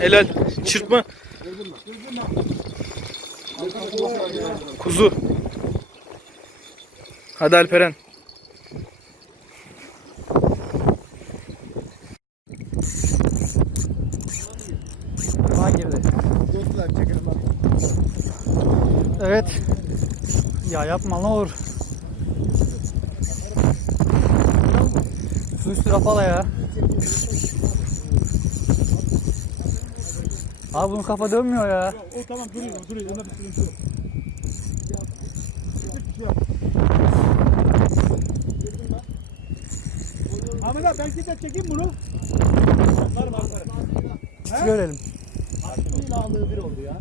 Helal. Çırpma. Kuzu. Hadi Alperen. Evet. Ya yapma ne olur. Su üstü rapala ya. Abi bunun kafa dönmüyor ya. O tamam duruyor duruyor. Onda bir sıkıntı yok. Ahmet abi ben size çekeyim bunu. Var var var. Biz görelim. Aklıyla aldığı bir oldu ya.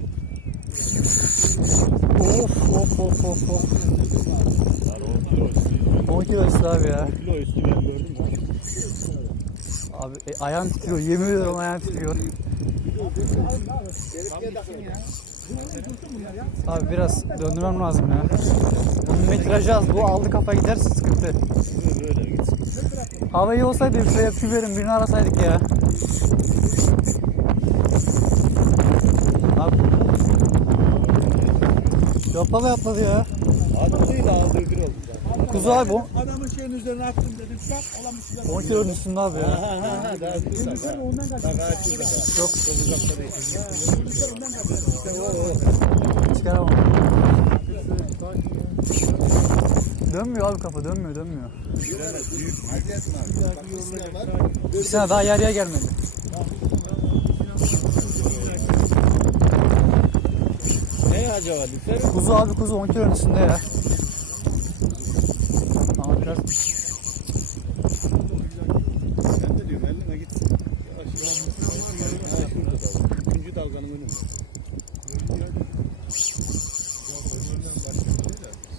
Of of of of of. 10 kilo üstü abi ya. Kilo üstü ben gördüm. Abi e, ayağım titriyor. Yemin ediyorum ayağım titriyor. Abi biraz döndürmem lazım ya. Bunun metrajı az. Bu aldı kafa giderse sıkıntı. Böyle gitsin. Hava iyi olsaydı şuraya tüverim birini arasaydık ya. Abi. Yapala yapmadı ya. Aklıyla aldığı bir oldu zaten. Kuzu abi o. Adamın şeyin üzerine attım dedim. Bak olamış. 10 kilonun üstünde abi ya. Yok. Çıkaramam. Dönmüyor abi kafa dönmüyor dönmüyor. Bir sene daha yarıya gelmedi. Ne acaba? Kuzu abi kuzu 10 kilonun üstünde ya. Ama biraz Ben de diyorum eline git. Yavaş yavaş. Üçüncü dalganın önünde.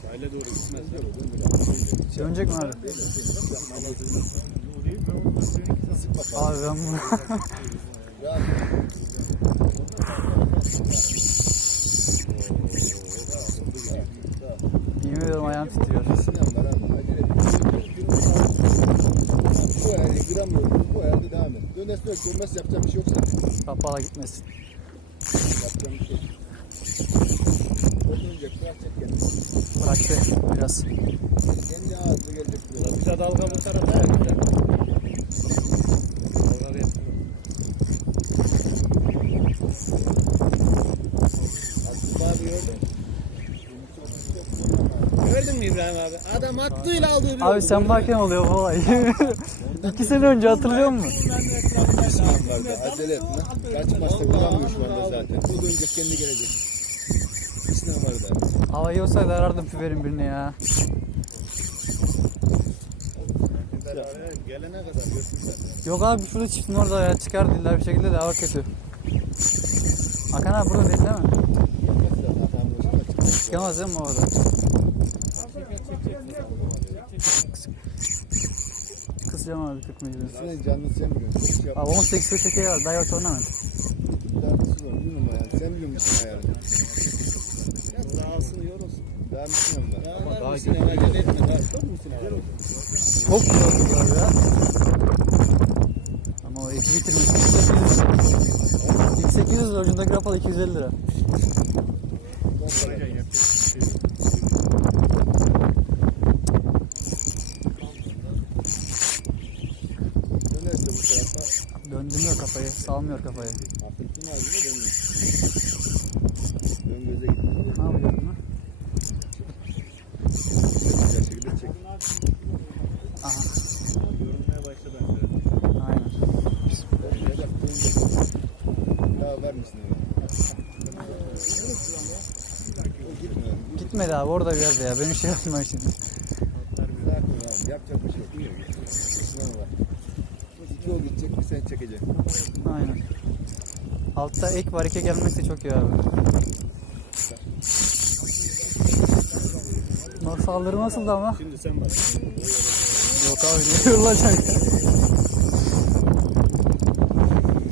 Sahile doğru gitmez. dönecek mi abi? Abi ben bunu... Yemin ediyorum ayağım titriyor. Bu ayarı kıramıyorum. Bu ayarda devam et. Dönerse yok. Dönmez yapacağım bir şey yok zaten. Kapala gitmesin. Yapacağım bir şey yok. Dönecek. Bırakacak kendini. Bıraktı biraz. Kendi ağzına gelecek. Bir de dalga bu tarafa abi? Adam attığıyla aldığı bir Abi sen varken oluyor bu olay. İki sene önce hatırlıyor musun? vardı. Acele etme. Kaçmazsa kıramıyor şu anda zaten. O dönecek kendi gelecek. İslam vardı. Hava iyi olsaydı arardım füverin birini ya. Beraber gelene kadar götürdüler. Yok abi şurada çiftin orada ya çıkar diller bir şekilde de hava kötü. Hakan abi burada değil değil mi? Çıkamaz değil mi orada? Kısacağım abi 40 mecbur. Senin canını sen biliyorsun. Yapma. Abi 18 kilo çekiyor var daha yavaş oynamadı. Dağıtısı var. Bilmiyorum ayarı. Sen biliyor musun ayarı? Alsın yorulsun. Daha bilmiyorum ben. Ama daha güzel. Acele etme. Daha musun abi? Çok güzel oldu ya. Ama o eti bitirmiş. 1800 1800 lira ucundaki rapalı 250 lira. Dönerse bu tarafa Döndürmüyor kafayı, salmıyor kafayı. Afrik'in ağzına dönüyor. Ön göze gidiyor. Ne yapacağız bunu? Güzel şekilde çek. Aha, Görünmeye başladı. aynen. Ya bak dönecek. Daha. O gitmiyor. Gitmedi abi orada bir yerde ya. Benim şey yapma şimdi. Yapacak bir şey yok. İki o gidecek bir sen çekeceksin. Aynen. Altta ek var eke gelmesi çok iyi abi. Bak saldırı nasıldı ama? Şimdi sen bak. Yok abi ne yorulacak ya.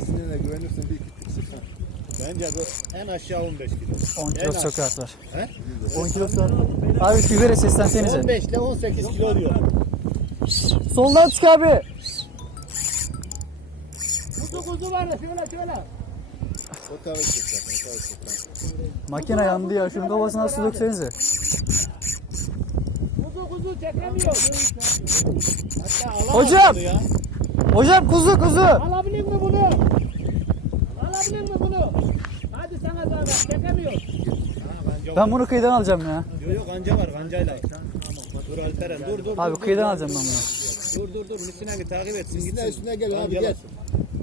Sinirine güvenirsen bir iki tık sıksan. Bence bu en aşağı 15 kilo. 10 kilo çok rahat var. He? 10 kilo var. Abi figüre seslensenize. 15 ile 18 kilo diyor. Soldan çık abi. kuzu var da şöyle şöyle. O çek zaten. O çek. Tamam. Makine yandı ya. Şunun kafasına su döksenize. Kuzu çekemiyor. Hatta Hocam! ya. Hocam kuzu kuzu. Alabilir mi bunu? Alabilir mi bunu? Hadi sana zahmet çekemiyor. Ben bunu kıyıdan alacağım ya. Yok yok kanca var kancayla. Dur Alperen dur dur. Abi dur, kıyıdan dur, alacağım dur. ben bunu. Dur dur dur Müslüman git takip etsin Üstüne gitsin. üstüne gel abi gel.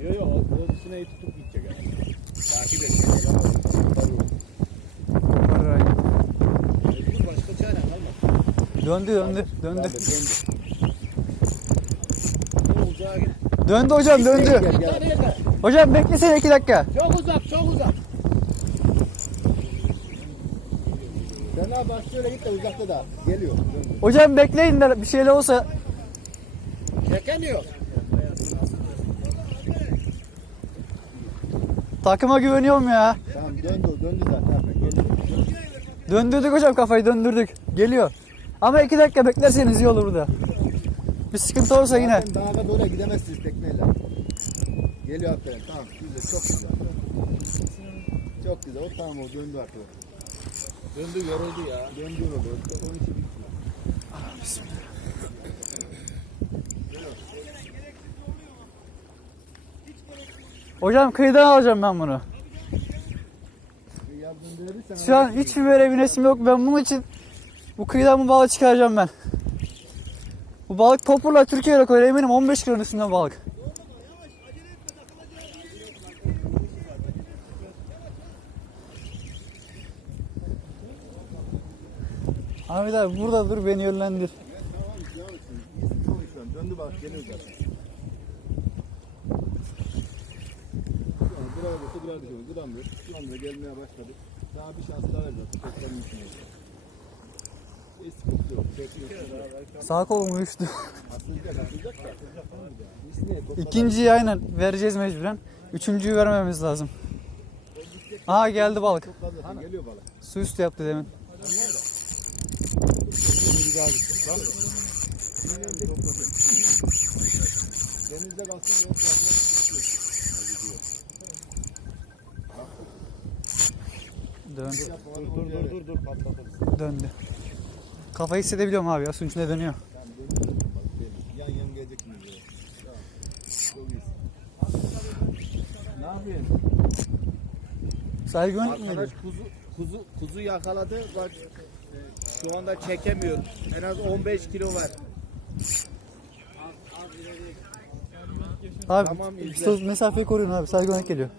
Yok yok üstüne tutup gidecek yani. Takip et. Dur başka çare kalmadı. Döndü döndü döndü. Döndü. Döndü hocam döndü. Hocam beklesene iki dakika. Çok uzak çok uzak. Bak şöyle git de uzakta da. Geliyor. Döndü. Hocam bekleyin de bir şeyler olsa. Çekemiyor. Takıma güveniyorum ya. Tamam döndü döndü zaten. Geliyor. Döndürdük hocam kafayı döndürdük. Geliyor. Ama iki dakika beklerseniz iyi olur burada. Bir sıkıntı olursa yine. Zaten dağa doğru gidemezsiniz tekneyle. Geliyor aferin. Tamam güzel çok güzel. Çok güzel. O tamam o döndü artık. Döndü yoruldu ya. Döndü o döndü. Onun için bitti. Hocam kıyıdan alacağım ben bunu. Şu an hiçbir binesim yok. Ben bunun için bu kıyıdan bu balığı çıkaracağım ben. Bu balık topurla Türkiye rekoru eminim 15 kilonun üstünde balık. Ahmet abi burada dur beni yönlendir. Döndü bak geliyor zaten. Buraya baksa buraya düşüyor. Duramıyor. Şu anda gelmeye başladı. Daha bir şans daha vereceğiz. Tekrar mümkün değil. Hiç sıkıntı yok. Çekiyor. Sağ kolum uyuştu. İkinciyi aynen vereceğiz mecburen. Üçüncüyü vermemiz lazım. Aha geldi balık. Su üstü yaptı demin. Denizde kalsın yok. Dön, Dur dur dur dur patlatırız. döndü. Kafayı hissedebiliyorum abi ya suyun içinde dönüyor. Yan yan gelecek şimdi. Ne yapıyorsun? Sahil güvenlik mi Arkadaş geliyor? kuzu kuzu kuzu yakaladı. Bak şu anda çekemiyor. En az 15 kilo var. Abi Tamam, izle. işte mesafeyi koruyun abi sahil güvenlik geliyor.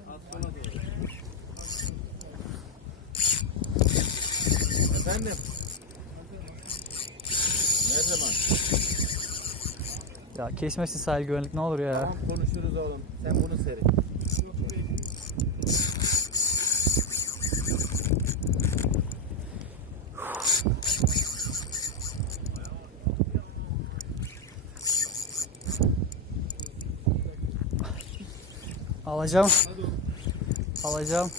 Efendim? Ne zaman? Ya kesmesin sahil güvenlik ne olur ya. Tamam konuşuruz oğlum. Sen bunu seyret. Alacağım. Alacağım.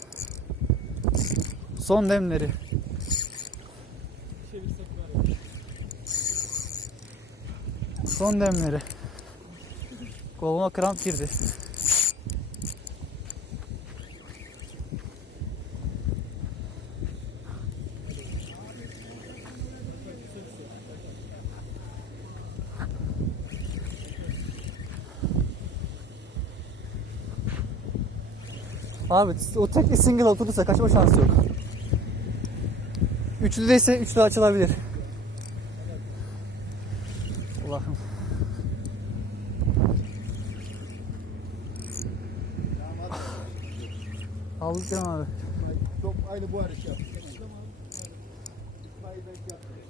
Son demleri. Son demleri. Koluma kramp girdi. Abi o tek single oturursa kaçma şansı yok. Üçlü de ise üçlü açılabilir. Allah'ım. Aldık değil mi abi? Çok aynı bu hareket.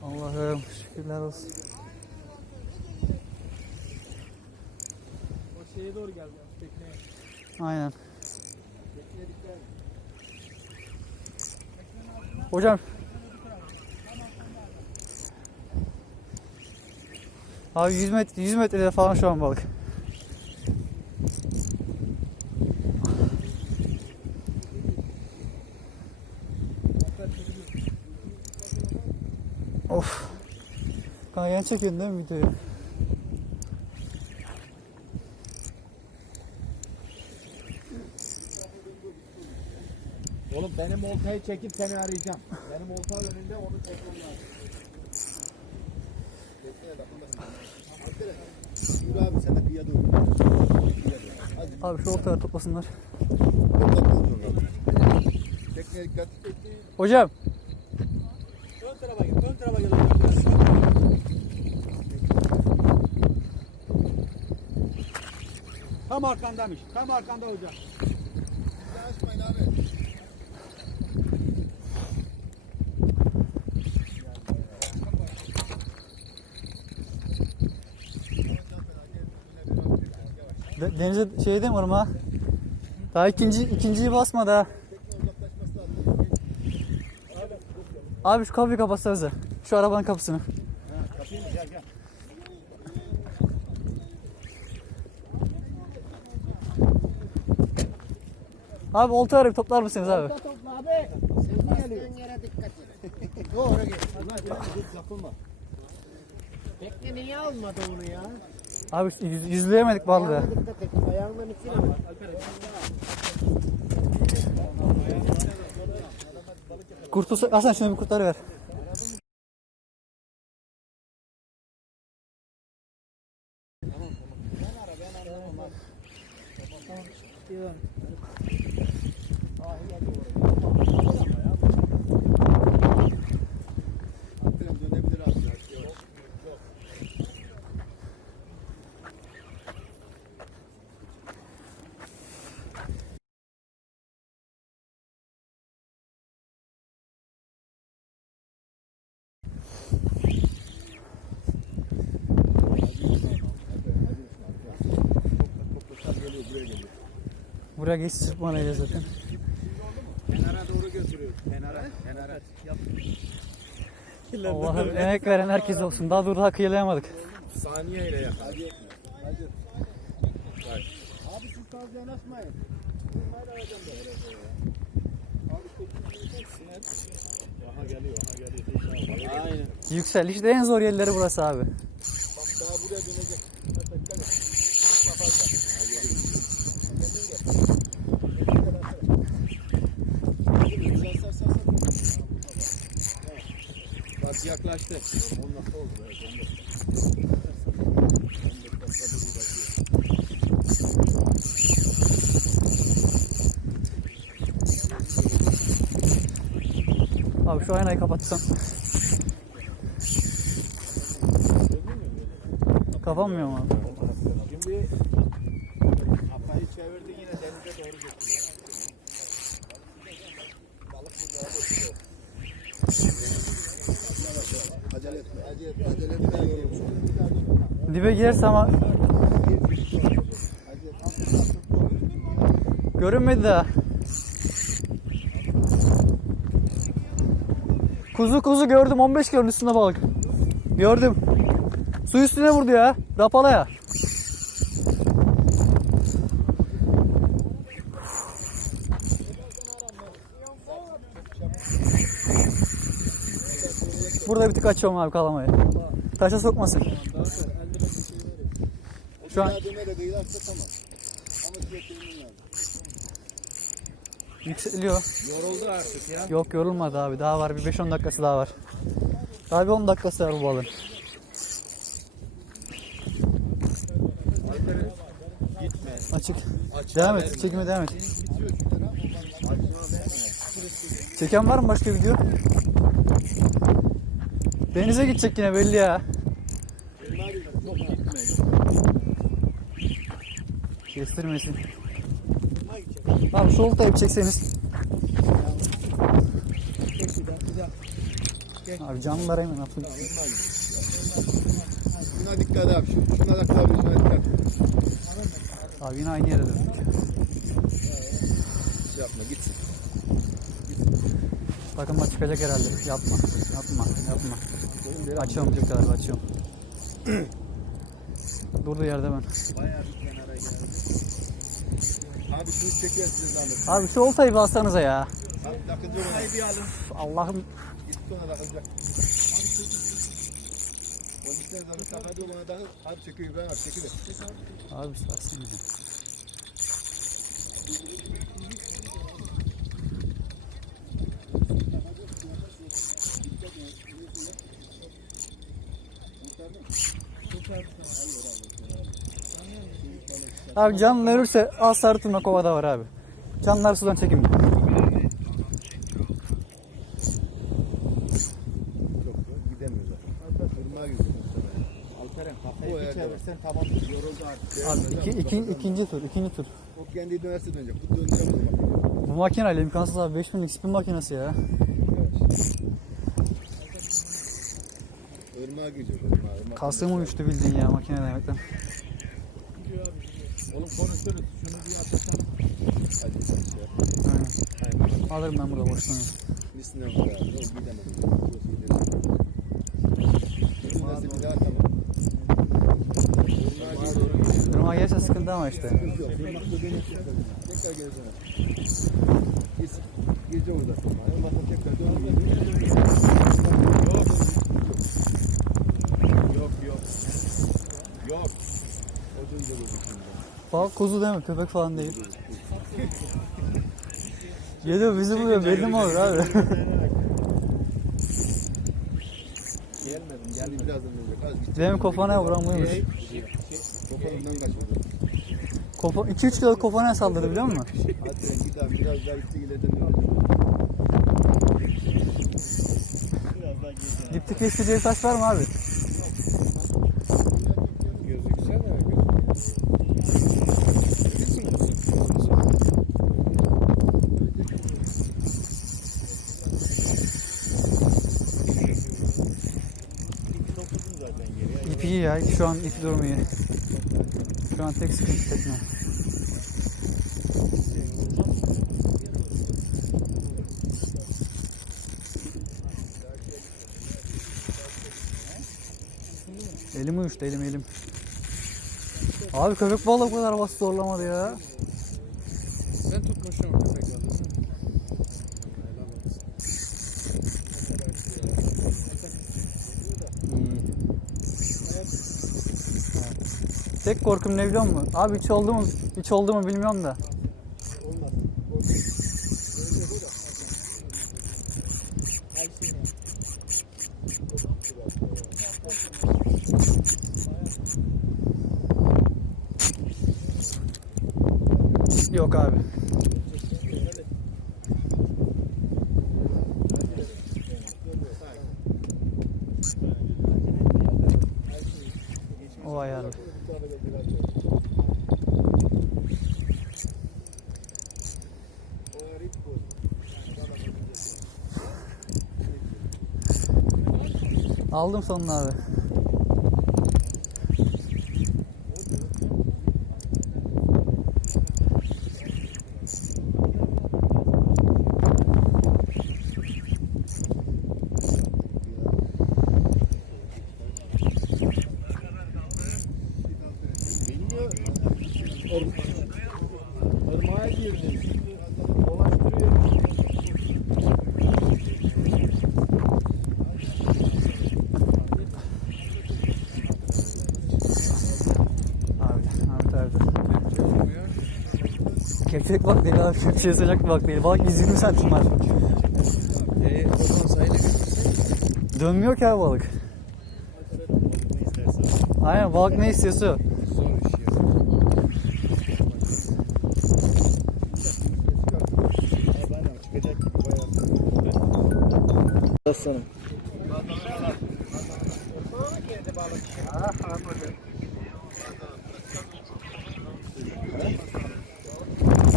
Allah'ım şükürler olsun. O şeye doğru geldi. Tekneye. Aynen. Hocam. Abi 100 metre 100 metrede falan şu an balık. Neye çekiyorsun değil mi videoyu? Oğlum benim oltayı çekip seni arayacağım. Benim olta önünde onu çekmem lazım. Yürü abi sen de kıyıya doğru. Abi şu ortaları toplasınlar. Tekneye dikkat. Hocam. Ön tarafa gel. Ön tarafa gel. Tam arkandamış. Tam arkanda hocam. Açmayın abi. de- denize şeyde mi ha? Daha ikinci ikinciyi basmadı ha. Abi şu kapıyı kapatsanıza. Şu arabanın kapısını. Kapıyı mı? Gel gel. Abi olta arayıp toplar mısınız abi? Topla abi. Bastığın yere dikkat et. Doğru gel. Yapılma. Tekne niye almadı onu ya? Abi yüz, yüzleyemedik balığı. Ayağına dikkat et. Ayağının içine bak. Kurtulsa Hasan şunu bir kurtarı ver. Aferin dönebilir abi. Yavaş. Buraya geç sırtmanayla zaten. Kenara doğru götürüyor. Kenara. Kenara. Allah'ım emek veren herkes olsun. Daha dur daha kıyılayamadık. Saniyeyle yakar. Hadi. Hadi. Abi siz fazla yanaşmayın. Aha geliyor. Aha geliyor. Aynen. Yükselişte en zor yerleri burası abi. Bak daha buraya dönecek. Bak yaklaştı. 10 dakika oldu. Evet, 10 dakika. Abi şu aynayı kapatsam. Kapanmıyor mu abi? Girerse ama görünmedi daha. Kuzu kuzu gördüm 15 kilonun üstünde balık. Gördüm. Su üstüne vurdu ya. Rapala ya. Burada bir tık açıyorum abi kalamayı. Taşa sokmasın. Şu an döne de değil aslında tamam. Ama sürekli emin lazım. yükseliyor. Yoruldu artık ya. Yok yorulmadı abi. Daha var. Bir 5-10 dakikası daha var. Daha bir 10 dakikası var bu balığın. Gitme. Açık. Aç. Devam et. Çekime devam et. Çeken var mı başka video? Denize gidecek yine belli ya. Çok gitme. Kestirmesin. Abi şu oltayı çekseniz. Abi canlılara hemen atın. Şuna dikkat abi. Şu, şuna dikkat abi. Şuna dikkat. Abi yine aynı yere döndük. Şey yapma gitsin. Bakın bak çıkacak herhalde. Yapma. Yapma. Yapma. Açıyorum tekrar açıyorum. Durduğu yerde ben. Bayağı. Abi şunu çekersiniz zahmet. Abi şu oltayı bir alsanıza ya. Abi takınca ona. Haydi alın. Allah'ım Git ona takılacak. Onun üstüne zahmet tak. Hadi ona takıl. Hadi çekiyor İbrahim abi çekiver. Çek abi. Abi Abi canlı ölürse al sarı turna kovada var abi. Canlar sudan artık. Abi iki, iki, ikinci tur, ikinci tur. O kendi dönerse dönecek. Bu bak. Bu makineyle imkansız abi 5000'lik spin makinesi ya. Irmağa gidiyor. Kasım uyuştu bildiğin ya makine demekten. Oğlum konuşuruz. Şunu bir atarsan. Hadi sen şey yap. Aynen. Alırım ben burada boşluğunu. Lisinden var abi. O gidemedi. Burası gidemedi. Irmağısı bir daha tamam. Duruma gelirse sıkıntı ama işte. Yok. Irmakta dönecek. Tekrar gelsene. Gir. Gece orada. Irmakta tekrar dönüyor. Yok yok. Yok. O dönecek o Bak kuzu değil mi? Köpek falan değil. Geliyor bizi buluyor belli mi olur abi? Gelmedim. Geldi birazdan dönecek. Az gitti. Benim kofana vuran buymuş. Kopanından kaçırdı. Kofa, 2-3 kilo kofana saldırdı biliyor musun? Hadi sen git abi. Biraz daha gitti ileriden dönecek. Dipte kestiği taş var mı abi? İp iyi ya. Şu an ip durumu iyi. Şu an tek sıkıntı tekne. Elim uyuştu elim elim. Abi köpek balığı bu kadar basit zorlamadı ya. Ben tutmuşum köpek balığı. İyi. Tek korkum ne biliyor musun? Abi hiç oldu mu, hiç oldu mu bilmiyorum da. Yok abi. O ayarlı. Aldım sonunu abi. Irmağa girdim. Dolaştırıyor. Abi, Ahmet abi. Kepçek bak değil abi. Kepçeye sıcak bak değil. Balık 120 santim var. Eee o zaman sahile. Dönmüyor ki abi balık. Aynen balık ne istiyorsa bayağı. Aslanım.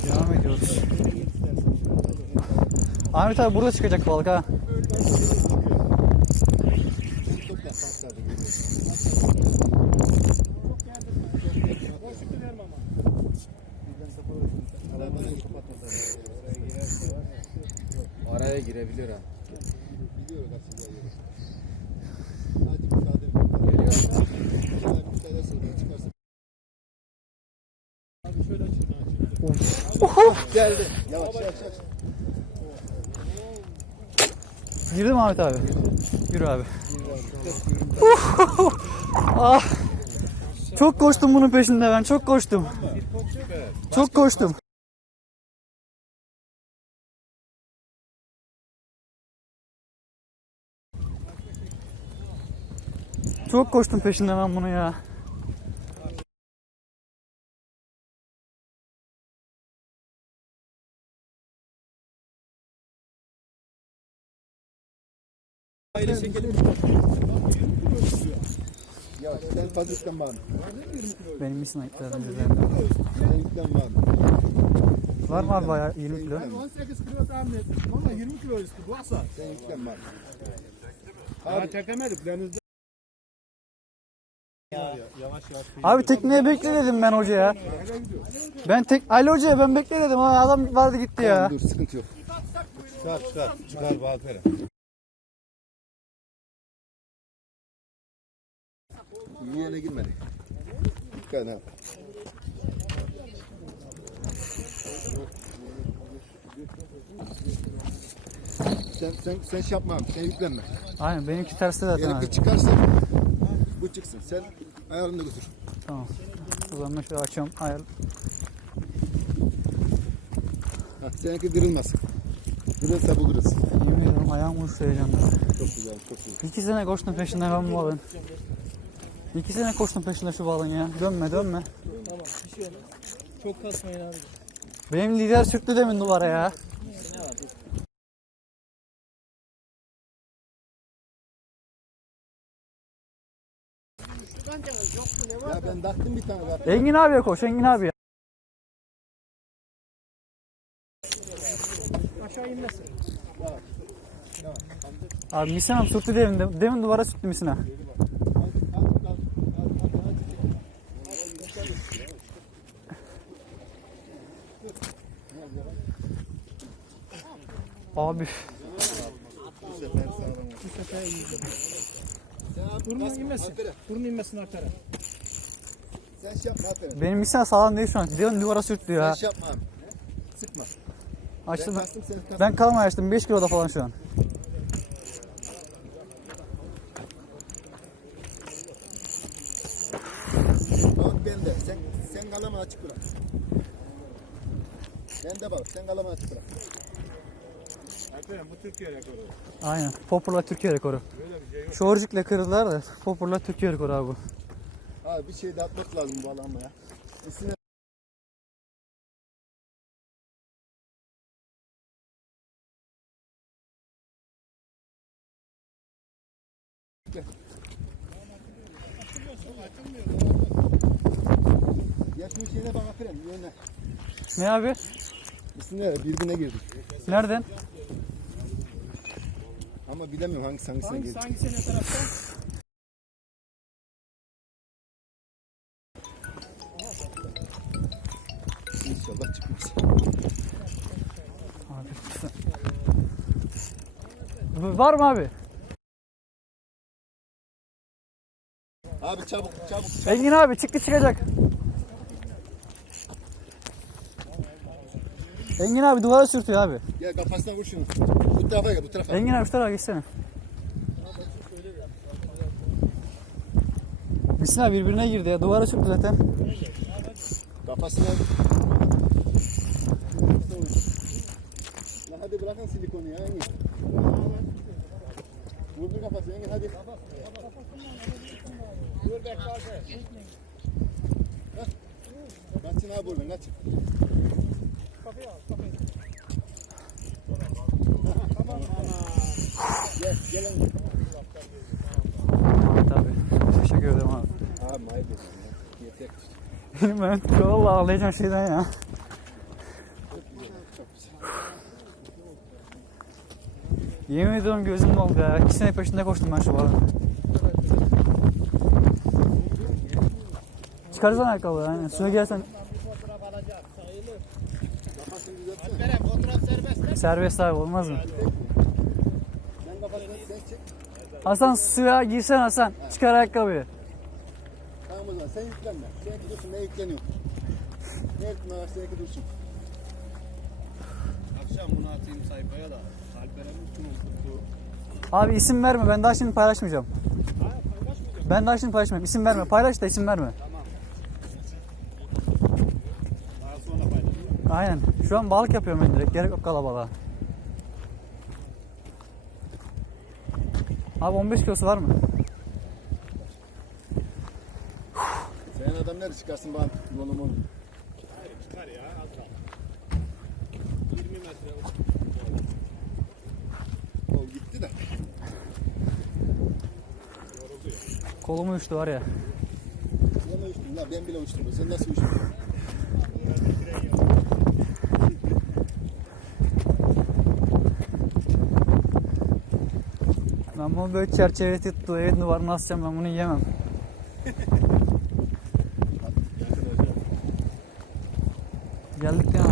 Devam ediyoruz. Ahmet abi burada çıkacak balık ha. Araya girebilir ha. Çıkarsın. Geldi. Yavaş yavaş yavaş. Girdi mi Ahmet abi? Yürü abi. ah. Çok koştum bunun peşinde ben. Çok koştum. Çok koştum. Çok koştum peşinden ben bunu ya. Ya fazlalıktan bağlı. Benim misin güzeldi. Sen yüklen bağlı. Var mı abi bayağı 20 kilo? 18 kilo tahmin ettim. Ama 20 kilo üstü. Bu. Sen yüklen bağlı. Abi çekemedik denizde. Abi tekneye bekle dedim ben hocaya. Ben tek Ali hocaya ben bekle dedim ama adam vardı gitti ya. Dur sıkıntı yok. Çıkar çıkar. Çıkar Balper'e. Yiyene girmedi. Dikkat et. Sen, sen, sen şey yapma abi, sen yüklenme. Aynen benimki terste zaten Eğer abi. bir çıkarsa bu çıksın. Sen ayarını götür. Tamam. O zaman ben şöyle açıyorum. Ayar. Ha, seninki kırılmasın. Kırılsa buluruz. Yemin ediyorum ayağım uyuştu heyecandan. Çok güzel, çok güzel. İki sene koştum peşinden ben bu balığın. İki sene koştum peşinde şu balığın ya. Dönme dönme. Tamam bir şey olmaz. Çok kasmayın abi. Benim lider sürttü demin duvara ya. Ne var? Ya ben taktım bir tane zaten. Engin abiye koş Engin abi. Aşağı inmesin. Abi misina sürttü demin. Demin duvara sürttü misina. Abi Burnu inmesin. Burnu inmesin arkaya. Sen şey yapma Alperen. benim misina sağlam değil şu an. Demin duvara sürttü Sen ya. şey yapma abi. Sıkma. Açtım. Ben sen. Ben kalma açtım. 5 kiloda falan şu an. Balık bende. Sen, sen kalama açık bırak. Bende balık. Sen kalama açık bırak. Alperen bu Türkiye rekoru. Aynen. Popurla Türkiye rekoru. Şu orcikle kırdılar da Popurla Türkiye rekoru abi bu. Abi bir şey de atmak lazım bu balama ya. Şeyine bak Alperen. Yöne. Ne abi? Birbirine girdik. Nereden? Ama bilemiyorum hangisi hangisine Hangisi girdik. hangisi ne tarafta? İnşallah çıkmaz. Abi. Bu- Var mı abi? Abi çabuk çabuk. Engin abi çıktı çıkacak. Engin abi duvara sürtüyor abi. Gel kafasına vur şunu. Bu tarafa gel bu tarafa. Engin abi şu tarafa geçsene. Misina birbirine girdi ya. Duvara sürttü zaten. Kafasına Lan hadi bırakın silikonu ya Engin. Vurdu kafası Engin hadi. Dur bek Kaçın abi buradan kaçın. Evet abi. Teşekkür ederim abi. Abi. Yeter. Benim ben valla ağlayacağım şeyden ya. Yemin ediyorum gözüm doldu ya. İki sene peşinde koştum ben şu balığın. Çıkarsan ayakkabıları aynen. Suya girersen Kafasını düzeltsene. Alperen fotoğraf serbest abi olmaz mı? Sen sen. Hasan suya girsen Hasan. Çıkar ayakkabıyı. Tamam o zaman sen yüklenme. Seninki dursun ne yükleniyor? Ne yüklenme var seninki dursun. Akşam bunu atayım sayfaya da. Alperen'in şunu tuttu. Abi isim verme. Ben daha şimdi paylaşmayacağım. Ben daha şimdi paylaşmayayım. İsim verme. Paylaş da isim verme. Daha sonra paylaşacağım. Aynen. Şu an balık yapıyorum ben direkt. Gerek yok kalabalığa. Abi 15 kilosu var mı? Sen adam nerede çıkarsın bana yolum onu. Çıkar ya az daha. 20 metre. O gitti de. Kolum uyuştu var ya. De uçtum lan ben bile uçtum. Sen nasıl uçtun? Ben bunu böyle çerçeve tuttu. Evin duvarına asacağım ben bunu yiyemem. Geldik değil mi?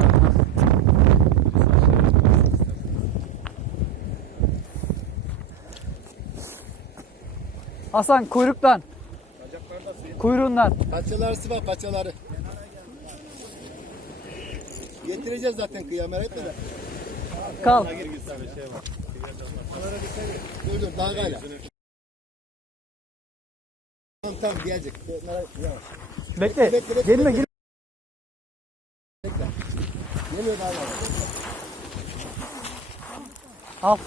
Hasan kuyruktan. Kuyruğundan. Paçaları var paçaları. Getireceğiz zaten kıyamaya etme de. Kal. Dur dur dalgayla. Tamam tamam gelecek. Merak etme, yavaş. Bekle. Bekle, bekle, Gelme bekle. gir. Geliyor dalgayla. Al.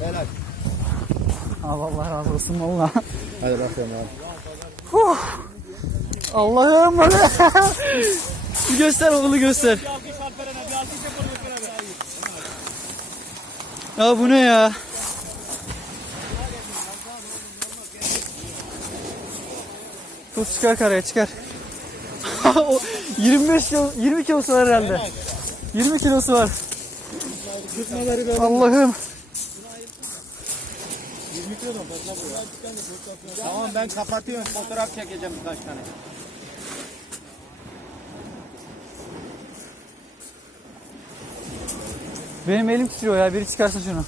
Helal. Al Allah razı olsun valla. Hadi bakalım abi. Allah'ım böyle. bir göster oğlu göster. Ya bu ne ya? Tuz çıkar karaya çıkar. O 25 kilo, 20 kilosu var herhalde. 20 kilosu var. Allah'ım. Tamam ben kapatıyorum. Fotoğraf çekeceğim birkaç tane. Benim elim titriyor ya. Biri çıkarsın şunu.